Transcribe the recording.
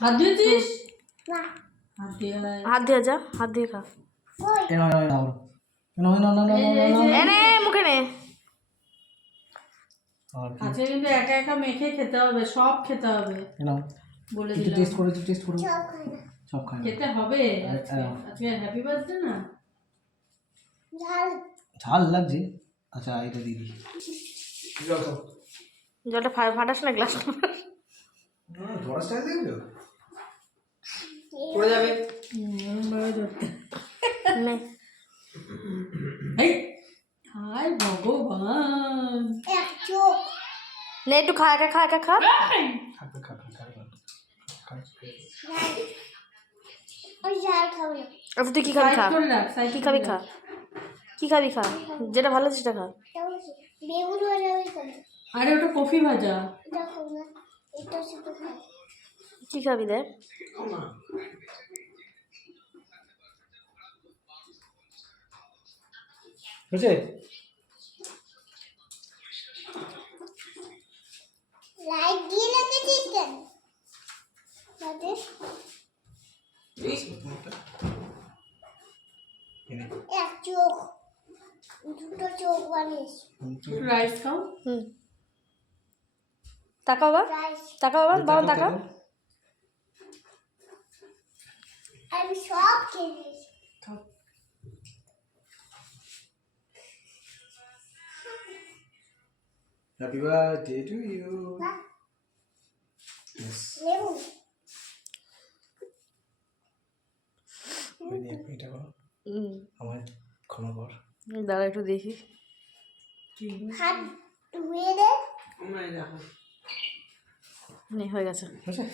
হাত দিয়েছিস? না হাত দিয়ে হাত দিয়ে যা, হাত দিয়ে খা। এনে মুখে নে। আজকে কিন্তু একা একা মেখে খেতে হবে, সব খেতে হবে বলে দিলাম। টেস্ট করো সব খাই খেতে হবে আজকে হ্যাপি বার্থডে না। ঝাল লাগছে। আচ্ছা এটা দিদি জলটা ফাটাস না গ্লাস। ধরা স্টাইল দেখবে পড়ে যাবে ভাবে ধরতে। নে এই হায় ভগবান, নে একটু খা, একা খা, একা খা। আচ্ছা তুই কি খাবি খা, কি খাবি খা, কি খাবি খা, যেটা ভালো সেটা খা। আরে ওটা কফি ভাজা। কি খাবি দেখ। বুঝছে লাইট দিয়ে রেখেছিস কেন? এক চোখ, দুটো চোখ বানিয়েছ। রাইস খাও। তাকাও বাবা, রাইস তাকাও বাবা, বাবা তাকাও। আমি সব খেয়ে নিয়েছি। Happy birthday to you. লেবু এটা করো, আমার ক্ষমা কর। দাঁড়া একটু দেখি। হাত ধুয়ে দে। নে হয়ে গেছে। বুঝছে